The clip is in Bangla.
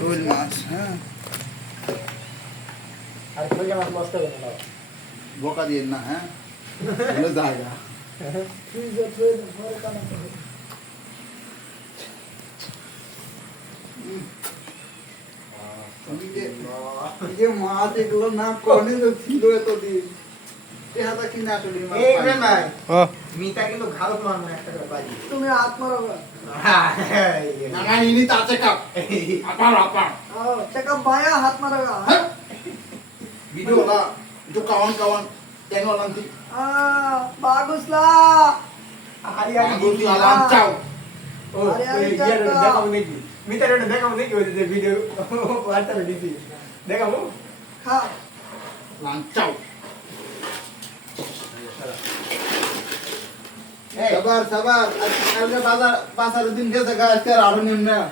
শোল মাছ, হ্যাঁ আর খোলা মাছ নষ্ট হবে না বোকা দিয়ে না, হ্যাঁ ভালো জায়গা। যে মাছ এগুলো না কনে ছিল এতদিন এটা কি না আসলে মাছ এই রে ভাই ও মিতা কিন্তু ঘাড় মার না একটা করে বাজি তুমি হাত মারো না না ইনি তাতে কাপ আপার আপার চেকআপ বায়া হাত মারো ভিডিও না একটু কাওয়ান কাওয়ান টেঙ্গল আনতি baguslah hari bagus alam caw oh dia udah kamu lagi minta udah kamu lagi udah video WhatsApp di sini dah kamu ha lancau sabar sabar akhirnya pasar pasar din ke sekarang aron nimna